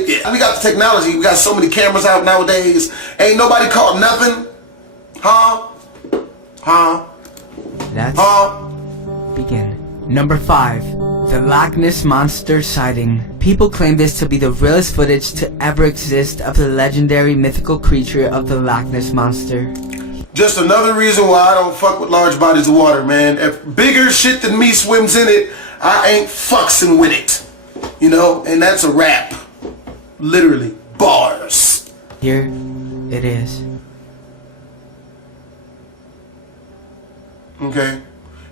We got the technology. We got so many cameras out nowadays. Ain't nobody caught nothing. Huh? Let's begin. Number 5. The Loch Ness Monster sighting. People claim this to be the realest footage to ever exist of the legendary mythical creature of the Loch Ness Monster. Just another reason why I don't fuck with large bodies of water, man. If bigger shit than me swims in it, I ain't fucksing with it. You know? And that's a wrap. Literally. Bars. Here it is. Okay?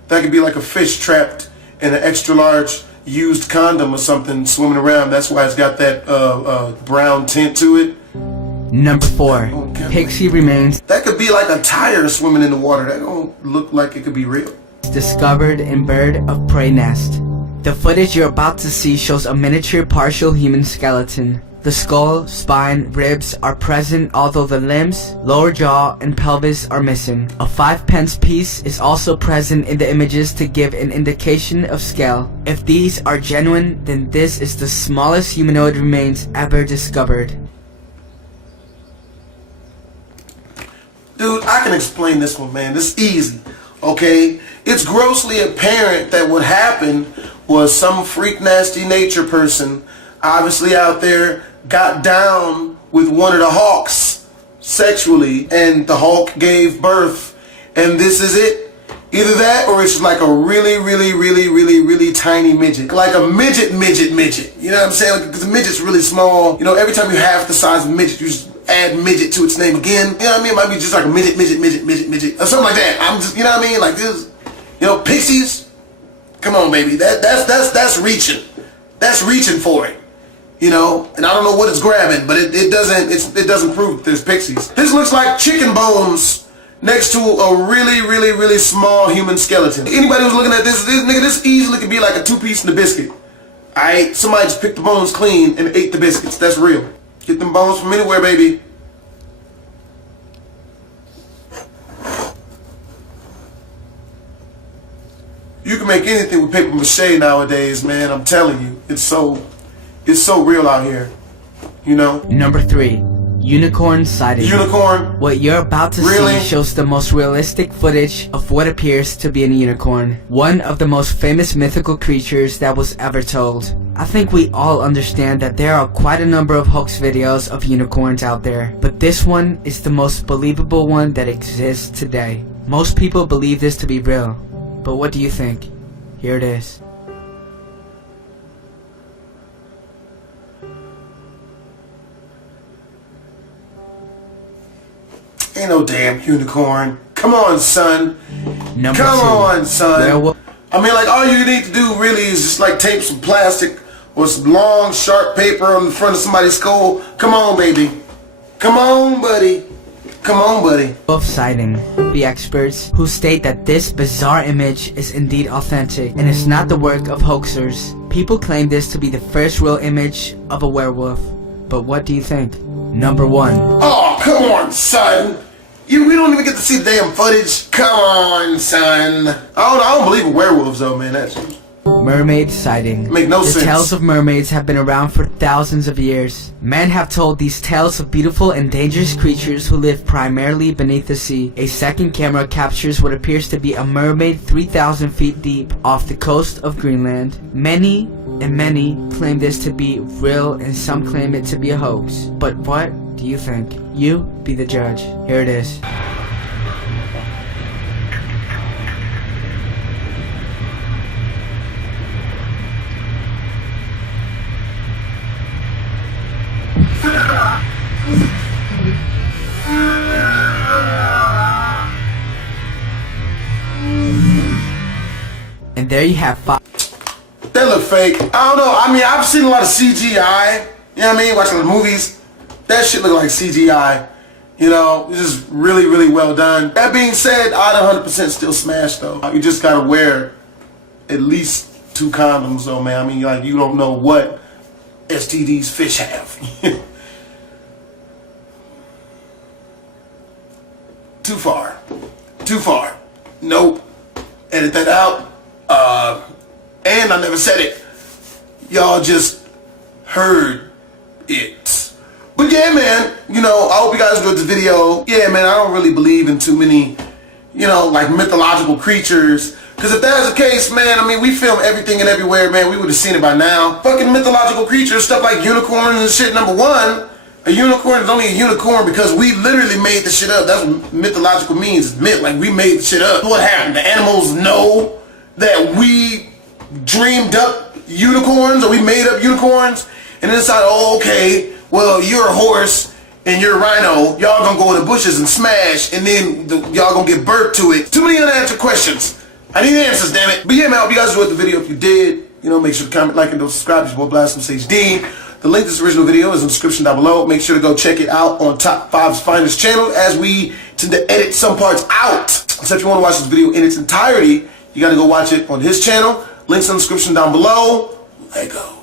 That could be like a fish trapped in an extra large used condom or something swimming around. That's why it's got that brown tint to it. Number 4. Pixie remains. That could be like a tire swimming in the water. That don't look like it could be real. Discovered in bird of prey nest. The footage you're about to see shows a miniature partial human skeleton. The skull, spine, ribs are present, although the limbs, lower jaw, and pelvis are missing. A 5-pence piece is also present in the images to give an indication of scale. If these are genuine, then this is the smallest humanoid remains ever discovered. Dude, I can explain this one, man. This is easy, okay? It's grossly apparent that what happened was some freak nasty nature person, obviously out there, got down with one of the hawks sexually, and the hawk gave birth, and this is it. Either that, or it's like a really tiny midget. Like a midget. You know what I'm saying? Because a midget's really small. You know, every time you half the size of a midget, you just add midget to its name again. You know what I mean? It might be just like a midget, or something like that. I'm just, you know what I mean? Like this, you know, pixies. Come on, baby. That's reaching. That's reaching for it. You know, and I don't know what it's grabbing, but it doesn't prove that there's pixies. This looks like chicken bones next to a really small human skeleton. Anybody who's looking at this nigga, this easily could be like a 2-piece in the biscuit. Alright, somebody just picked the bones clean and ate the biscuits. That's real. Get them bones from anywhere, baby. You can make anything with paper mache nowadays, man. I'm telling you, it's so real out here, you know. Number 3. Unicorn sighting. Unicorn? What you're about to see shows the most realistic footage of what appears to be a unicorn. One of the most famous mythical creatures that was ever told. I think we all understand that there are quite a number of hoax videos of unicorns out there, but this one is the most believable one that exists today. Most people believe this to be real, but what do you think? Here it is. Ain't no damn unicorn. Come on, son. Number 2. Come on, son. I mean, like, all you need to do really is just like tape some plastic or some long, sharp paper on the front of somebody's skull. Come on, baby. Come on, buddy. Come on, buddy. Of sighting. The experts who state that this bizarre image is indeed authentic and is not the work of hoaxers. People claim this to be the first real image of a werewolf. But what do you think? Number 1. Oh, come on, son. We don't even get to see the damn footage. Come on, son. I don't believe in werewolves, though, man. That's mermaid sighting. Make no sense. The tales of mermaids have been around for thousands of years. Men have told these tales of beautiful and dangerous creatures who live primarily beneath the sea. A second camera captures what appears to be a mermaid 3,000 feet deep off the coast of Greenland. Many claim this to be real and some claim it to be a hoax. But what do you think? You be the judge. Here it is. And there you have 5. They look fake. I don't know. I mean, I've seen a lot of CGI. You know what I mean? Watching the movies. That shit look like CGI. You know, it's just really well done. That being said, I'd 100% still smash though. You just gotta wear at least 2 condoms though, man. I mean, like, you don't know what STDs fish have. Too far. Nope. Edit that out. And I never said it. Y'all just heard it. But yeah, man, you know, I hope you guys enjoyed the video. Yeah, man, I don't really believe in too many, you know, like mythological creatures. Because if that was the case, man, I mean, we film everything and everywhere, man. We would have seen it by now. Fucking mythological creatures, stuff like unicorns and shit. Number one, a unicorn is only a unicorn because we literally made the shit up. That's what mythological means. It's myth, like we made the shit up. What happened? The animals know that we dreamed up unicorns, or we made up unicorns, and then decided, oh, okay, well, you're a horse and you're a rhino. Y'all gonna go in the bushes and smash, and then y'all gonna give birth to it. Too many unanswered questions. I need answers, damn it. But yeah, man, I hope you guys enjoyed the video. If you did, you know, make sure to comment, like, and don't subscribe. It's your boy Blast from HD. The link to this original video is in the description down below. Make sure to go check it out on Top 5's Finest channel, as we tend to edit some parts out. So if you want to watch this video in its entirety, you gotta go watch it on his channel. Links in the description down below. Let go.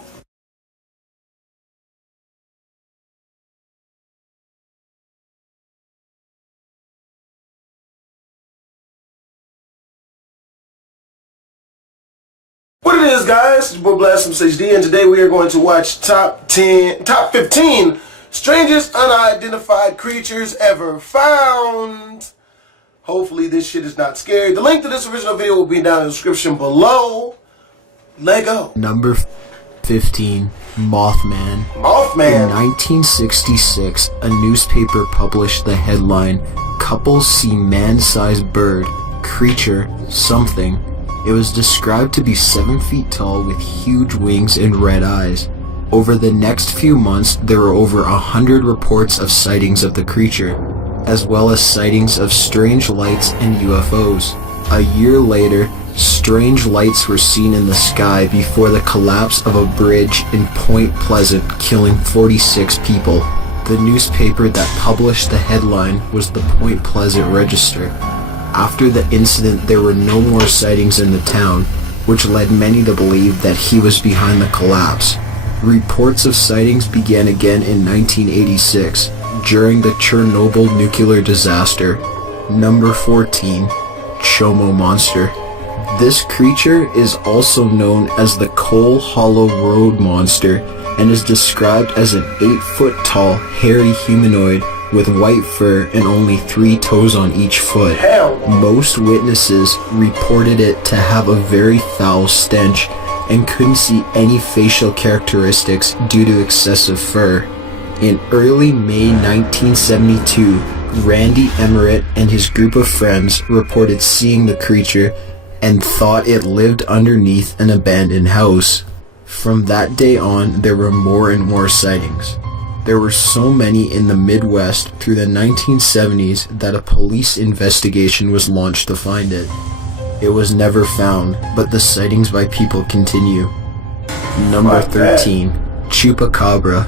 What it is, guys, it's your boy Blast from HD, and today we are going to watch top 15 strangest unidentified creatures ever found. Hopefully this shit is not scary. The link to this original video will be down in the description below. Let go. Number 15, Mothman. Mothman. In 1966, a newspaper published the headline, "Couples see man-sized bird, creature, something." It was described to be 7 feet tall with huge wings and red eyes. Over the next few months, there were over 100 reports of sightings of the creature, as well as sightings of strange lights and UFOs. A year later, strange lights were seen in the sky before the collapse of a bridge in Point Pleasant, killing 46 people. The newspaper that published the headline was the Point Pleasant Register. After the incident, there were no more sightings in the town, which led many to believe that he was behind the collapse. Reports of sightings began again in 1986, during the Chernobyl nuclear disaster. Number 14, Chomo Monster. This creature is also known as the Coal Hollow Road Monster, and is described as an 8-foot tall, hairy humanoid with white fur and only 3 toes on each foot. Most witnesses reported it to have a very foul stench and couldn't see any facial characteristics due to excessive fur. In early May 1972, Randy Emmerich and his group of friends reported seeing the creature and thought it lived underneath an abandoned house. From that day on, there were more and more sightings. There were so many in the Midwest through the 1970s that a police investigation was launched to find it. It was never found, but the sightings by people continue. Number 13, Chupacabra.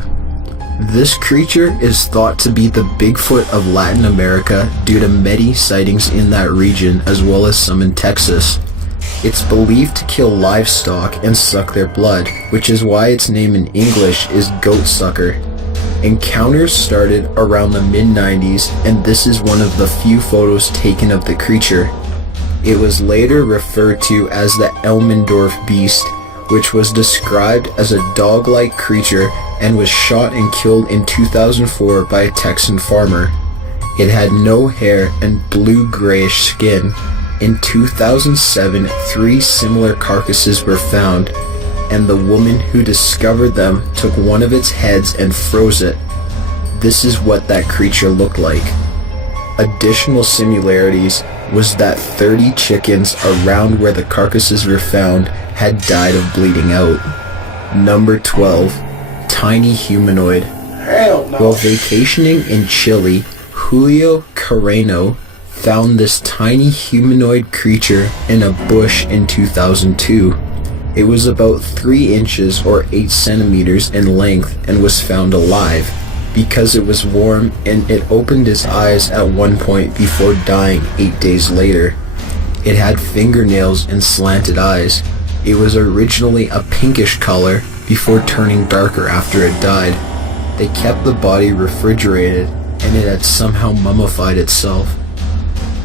This creature is thought to be the Bigfoot of Latin America due to many sightings in that region, as well as some in Texas. It's believed to kill livestock and suck their blood, which is why its name in English is goat sucker. Encounters started around the mid-90s, and this is one of the few photos taken of the creature. It was later referred to as the Elmendorf beast, which was described as a dog-like creature and was shot and killed in 2004 by a Texan farmer. It had no hair and blue-grayish skin. In 2007, 3 similar carcasses were found, and the woman who discovered them took one of its heads and froze it. This is what that creature looked like. Additional similarities was that 30 chickens around where the carcasses were found had died of bleeding out. Number 12, Tiny Humanoid. Hell no. While vacationing in Chile, Julio Carreno found this tiny humanoid creature in a bush in 2002. It was about 3 inches or 8 centimeters in length and was found alive because it was warm, and it opened its eyes at one point before dying 8 days later. It had fingernails and slanted eyes. It was originally a pinkish color before turning darker after it died. They kept the body refrigerated, and it had somehow mummified itself.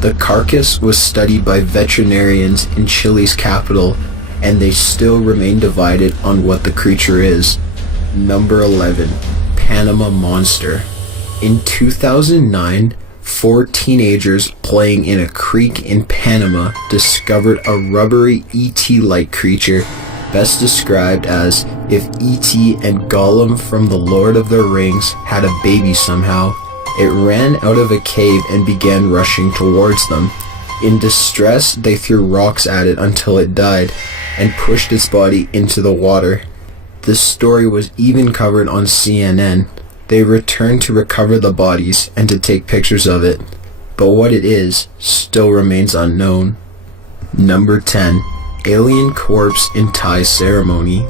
The carcass was studied by veterinarians in Chile's capital, and they still remain divided on what the creature is. Number 11, Panama monster. In 2009, 4 teenagers playing in a creek in Panama discovered a rubbery ET-like creature, best described as if ET and Gollum from The Lord of the Rings had a baby somehow. It ran out of a cave and began rushing towards them. In distress, they threw rocks at it until it died and pushed its body into the water. This story was even covered on CNN. They returned to recover the bodies and to take pictures of it, but what it is still remains unknown. Number 10. Alien Corpse in Thai Ceremony.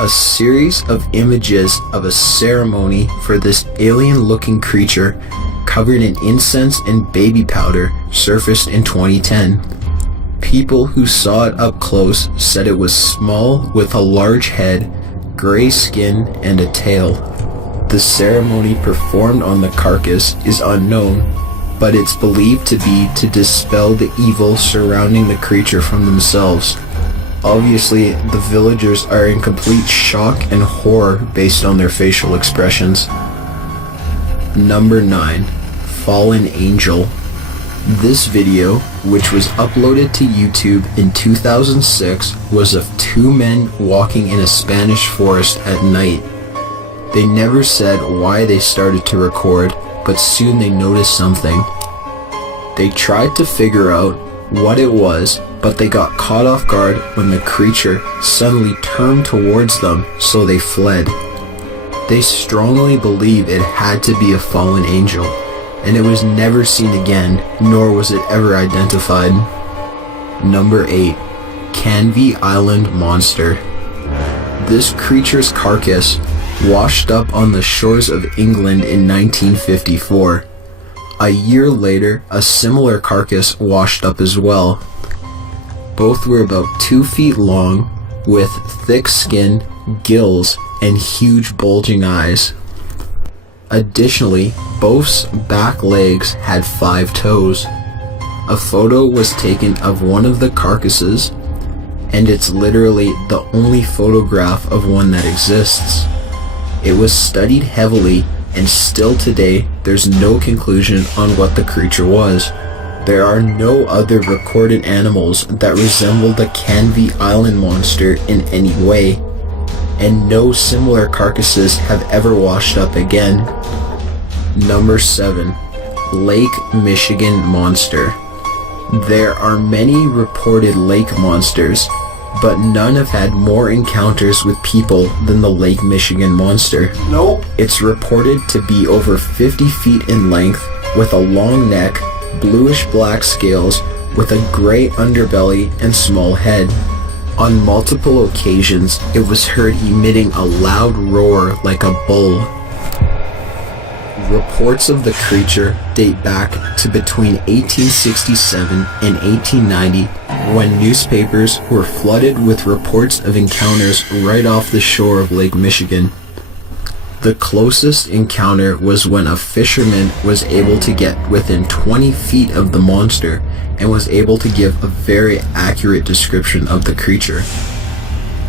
A series of images of a ceremony for this alien-looking creature covered in incense and baby powder surfaced in 2010. People who saw it up close said it was small with a large head, gray skin, and a tail. The ceremony performed on the carcass is unknown, but it's believed to be to dispel the evil surrounding the creature from themselves. Obviously, the villagers are in complete shock and horror based on their facial expressions. Number 9. Fallen Angel. This video, which was uploaded to YouTube in 2006, was of 2 men walking in a Spanish forest at night. They never said why they started to record, but soon they noticed something. They tried to figure out what it was, but they got caught off guard when the creature suddenly turned towards them, so they fled. They strongly believe it had to be a fallen angel, and it was never seen again, nor was it ever identified. Number 8. Canvey Island Monster. This creature's carcass washed up on the shores of England in 1954. A year later, a similar carcass washed up as well. Both were about 2 feet long, with thick skin, gills, and huge bulging eyes. Additionally, both's back legs had 5 toes. A photo was taken of one of the carcasses, and it's literally the only photograph of one that exists. It was studied heavily, and still today there's no conclusion on what the creature was. There are no other recorded animals that resemble the Canvey Island monster in any way, and no similar carcasses have ever washed up again. Number 7. Lake Michigan Monster. There are many reported lake monsters, but none have had more encounters with people than the Lake Michigan monster. Nope. It's reported to be over 50 feet in length, with a long neck, bluish-black scales, with a gray underbelly and small head. On multiple occasions, it was heard emitting a loud roar like a bull. Reports of the creature date back to between 1867 and 1890, when newspapers were flooded with reports of encounters right off the shore of Lake Michigan. The closest encounter was when a fisherman was able to get within 20 feet of the monster and was able to give a very accurate description of the creature.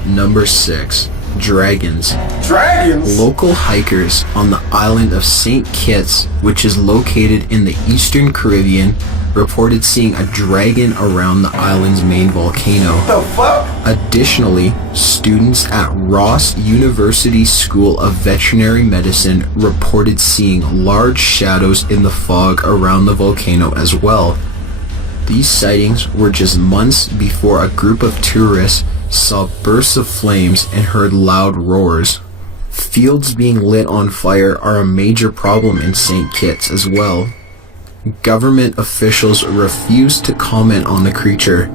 Number 6. Dragons. Dragons? Local hikers on the island of St. Kitts, which is located in the Eastern Caribbean, reported seeing a dragon around the island's main volcano. What the fuck? Additionally, students at Ross University School of Veterinary Medicine reported seeing large shadows in the fog around the volcano as well. These sightings were just months before a group of tourists saw bursts of flames and heard loud roars. Fields being lit on fire are a major problem in St. Kitts as well. Government officials refused to comment on the creature,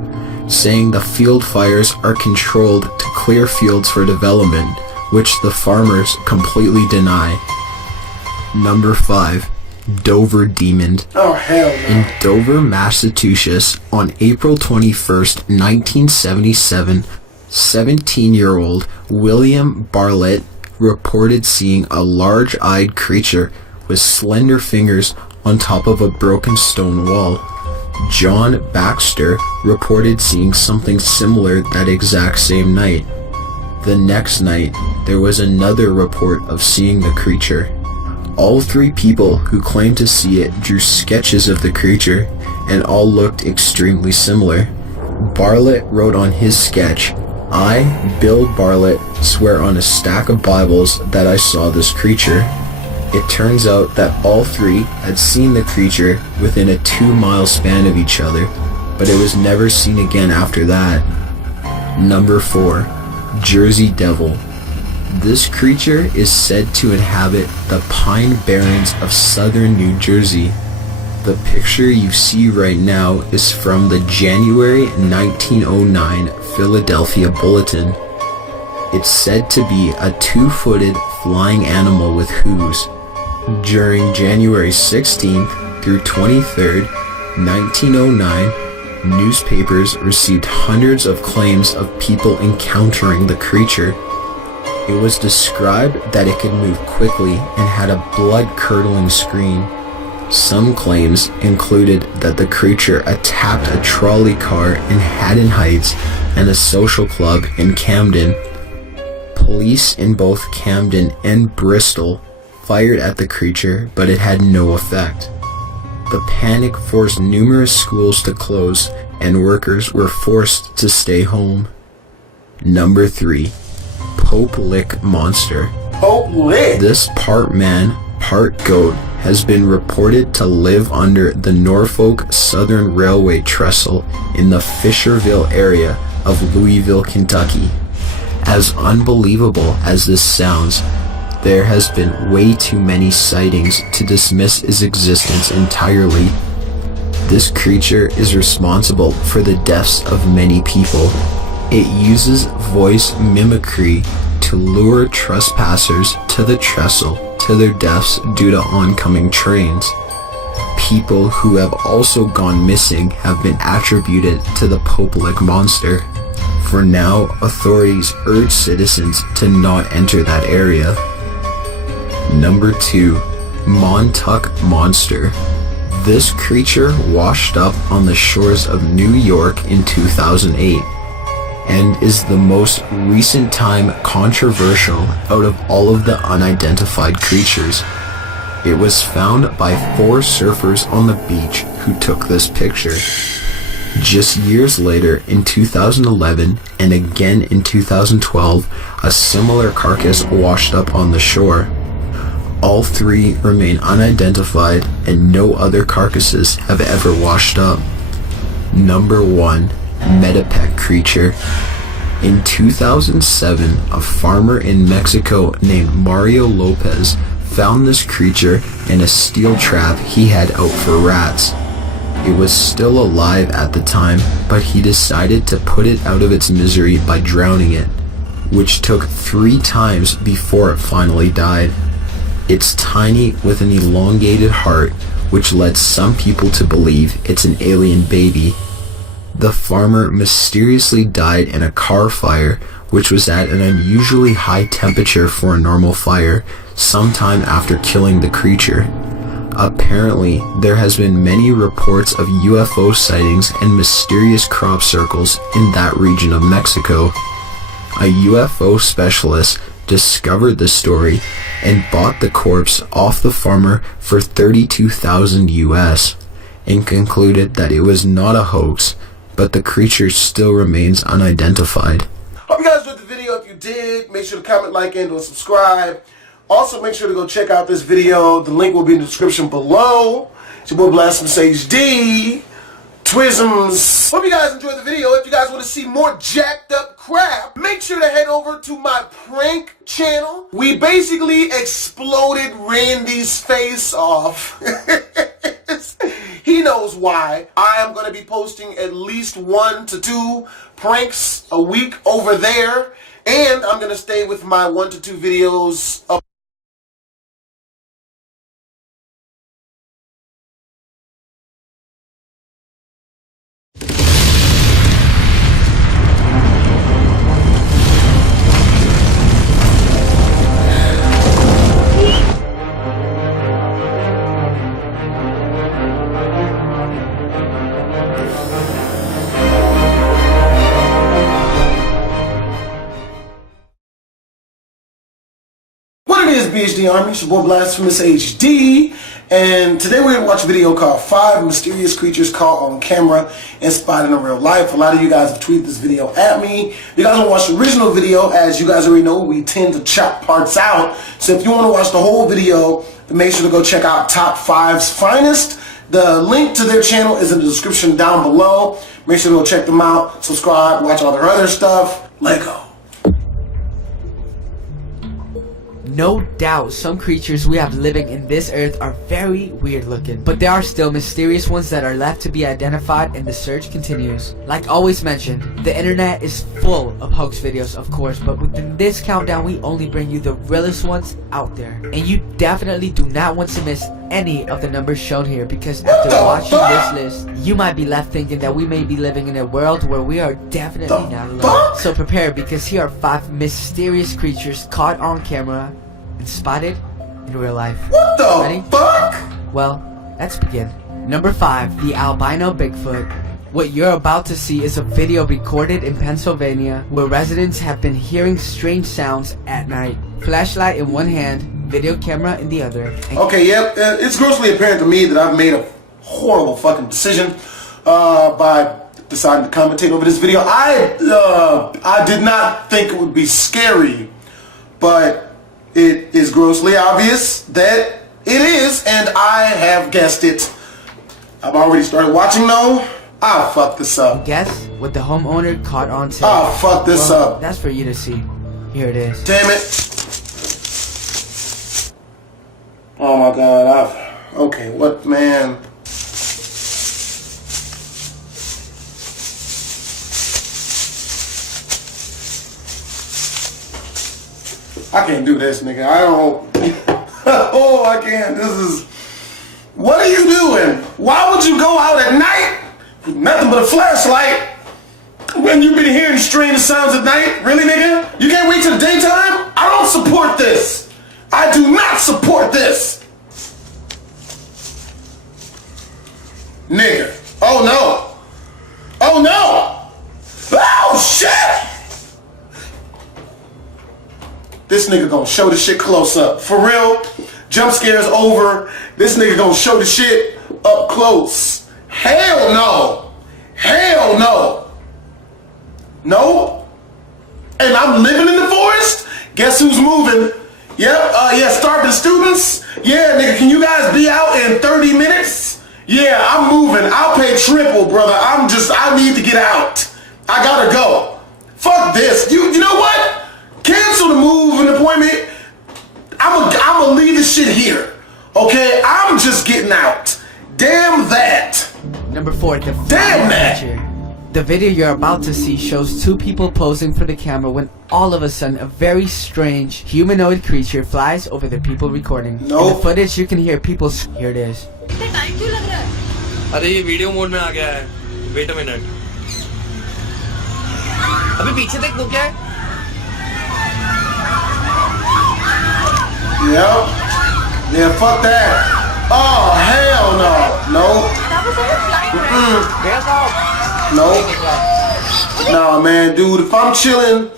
saying the field fires are controlled to clear fields for development, which the farmers completely deny. Number 5. Dover Demon. Oh, hell no. In Dover, Massachusetts, on April 21st, 1977, 17-year-old William Bartlett reported seeing a large-eyed creature with slender fingers on top of a broken stone wall. John Baxter reported seeing something similar that exact same night. The next night, there was another report of seeing the creature. All three people who claimed to see it drew sketches of the creature, and all looked extremely similar. Bartlett wrote on his sketch, "I, Bill Bartlett, swear on a stack of Bibles that I saw this creature." It turns out that all three had seen the creature within a 2-mile span of each other, but it was never seen again after that. Number 4. Jersey Devil. This creature is said to inhabit the Pine Barrens of southern New Jersey. The picture you see right now is from the January 1909 Philadelphia Bulletin. It's said to be a 2-footed flying animal with hooves. During January 16th through 23rd, 1909, newspapers received hundreds of claims of people encountering the creature. It was described that it could move quickly and had a blood-curdling scream. Some claims included that the creature attacked a trolley car in Haddon Heights and a social club in Camden. Police in both Camden and Bristol fired at the creature, but it had no effect. The panic forced numerous schools to close, and workers were forced to stay home. Number 3. Pope Lick Monster. Pope Lick? This part man, part goat has been reported to live under the Norfolk Southern Railway trestle in the Fisherville area of Louisville, Kentucky. As unbelievable as this sounds, there has been way too many sightings to dismiss its existence entirely. This creature is responsible for the deaths of many people. It uses voice mimicry to lure trespassers to the trestle to their deaths due to oncoming trains. People who have also gone missing have been attributed to the Pope Lick Monster. For now, authorities urge citizens to not enter that area. Number 2. Montauk Monster. This creature washed up on the shores of New York in 2008 and is the most recent time controversial out of all of the unidentified creatures. It was found by 4 surfers on the beach who took this picture. Just years later, in 2011 and again in 2012, a similar carcass washed up on the shore. All 3 remain unidentified and no other carcasses have ever washed up. Number 1. Metapec Creature. In 2007, a farmer in Mexico named Mario Lopez found this creature in a steel trap he had out for rats. It was still alive at the time, but he decided to put it out of its misery by drowning it, which took 3 times before it finally died. It's tiny with an elongated heart, which led some people to believe it's an alien baby. The farmer mysteriously died in a car fire, which was at an unusually high temperature for a normal fire, sometime after killing the creature. Apparently, there has been many reports of UFO sightings and mysterious crop circles in that region of Mexico. A UFO specialist discovered the story and bought the corpse off the farmer for $32,000 US and concluded that it was not a hoax, but the creature still remains unidentified. Hope you guys enjoyed the video. If you did, make sure to comment, like, and or subscribe. Also, make sure to go check out this video. The link will be in the description below. It's your boy Blast Sage D. Twisms. Hope you guys enjoyed the video. If you guys want to see more jacked up crap, make sure to head over to my prank channel. We basically exploded Randy's face off. He knows why. I am going to be posting at least 1 to 2 pranks a week over there. And I'm going to stay with my 1 to 2 videos up PhD Army? It's your boy Blasphemous HD, and today we're going to watch a video called 5 Mysterious Creatures Caught on Camera and Spotted in Real Life. A lot of you guys have tweeted this video at me. If you guys want to watch the original video, as you guys already know, we tend to chop parts out. So if you want to watch the whole video, then make sure to go check out Top 5's Finest. The link to their channel is in the description down below. Make sure to go check them out, subscribe, watch all their other stuff. Let go. No doubt, some creatures we have living in this earth are very weird looking, but there are still mysterious ones that are left to be identified and the search continues. Like always mentioned, the internet is full of hoax videos, of course, but within this countdown we only bring you the realest ones out there. And you definitely do not want to miss any of the numbers shown here, because after watching this list, you might be left thinking that we may be living in a world where we are definitely not alone. So prepare, because here are 5 mysterious creatures caught on camera and spotted in real life. What the Ready? fuck? Well, let's begin. Number 5, the albino Bigfoot. What you're about to see is a video recorded in Pennsylvania where residents have been hearing strange sounds at night. Flashlight in one hand, video camera in the other. Okay, yep, it's grossly apparent to me that I've made a horrible fucking decision by deciding to commentate over this video. I did not think it would be scary, but it is grossly obvious that it is, and I have guessed it. I've already started watching though. I'll fuck this up. Guess what the homeowner caught on to? I'll fuck this up. That's for you to see. Here it is. Damn it. Oh my god, okay, what, man? I can't do this, nigga. I don't. Oh, I can't. This is. What are you doing? Why would you go out at night with nothing but a flashlight when you've been hearing strange sounds at night? Really, nigga? You can't wait till the daytime? I don't support this. I do not support this. Nigga. Oh no. Oh no. Oh shit. This nigga gonna show the shit close up. For real. Jump scares over. This nigga gonna show the shit up close. Hell no. Hell no. No. And I'm living in the forest? Guess who's moving? Yep, yeah, starving students. Yeah, nigga, can you guys be out in 30 minutes? Yeah, I'm moving. I'll pay triple, brother. I need to get out. I gotta go. Fuck this. You know what? Cancel the move and appointment. I'ma leave this shit here. Okay? I'm just getting out. Damn that. Number 4, the Damn that. creature. The video you're about to see shows 2 people posing for the camera when all of a sudden a very strange humanoid creature flies over the people recording. No. In the footage you can hear people. Here it is. अरे ये video mode में आ गया है. Wait a minute. अभी पीछे देख तो क्या है? Yep. Yeah, fuck that. Oh, hell no. No. No. Nah, man, dude, if I'm chilling,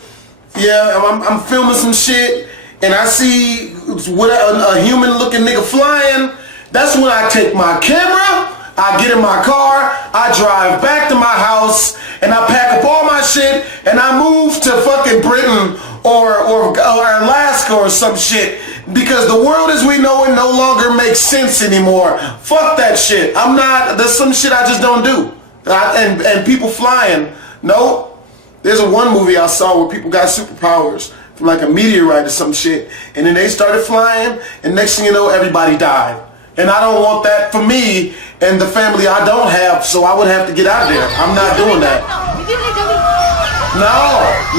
yeah, I'm filming some shit, and I see what a human-looking nigga flying, that's when I take my camera, I get in my car, I drive back to my house, and I pack up all my shit, and I move to fucking Britain or Alaska or some shit, because the world as we know it no longer makes sense anymore. Fuck that shit. There's some shit I just don't do. And people flying, no. There's one movie I saw where people got superpowers from like a meteorite or some shit, and then they started flying, and next thing you know, everybody died. And I don't want that for me and the family I don't have, so I would have to get out of there. I'm not doing that.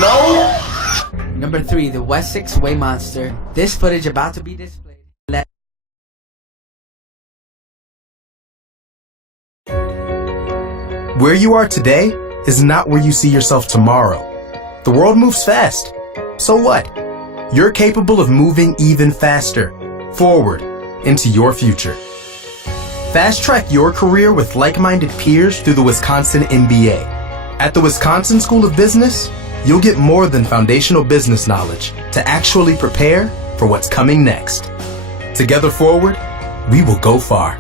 No. Number 3, the Wessex Way Monster. This footage about to be displayed. Where you are today is not where you see yourself tomorrow. The world moves fast. So what? You're capable of moving even faster, forward, into your future. Fast track your career with like-minded peers through the Wisconsin NBA. At the Wisconsin School of Business, you'll get more than foundational business knowledge to actually prepare for what's coming next. Together forward, we will go far.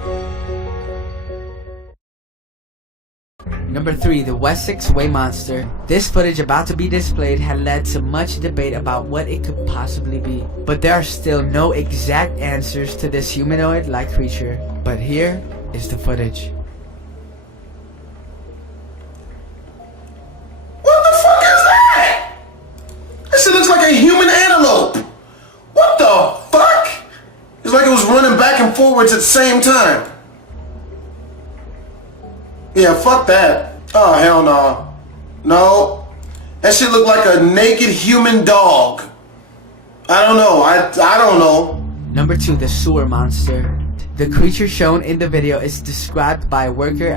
Number 3, the Wessex Way Monster. This footage about to be displayed had led to much debate about what it could possibly be. But there are still no exact answers to this humanoid-like creature. But here is the footage. What the fuck is that? This shit looks like a human antelope. What the fuck? It's like it was running back and forwards at the same time. Yeah, fuck that. Oh, hell no. No. That shit look like a naked human dog. I don't know. I don't know. Number 2, the Sewer Monster. The creature shown in the video is described by a worker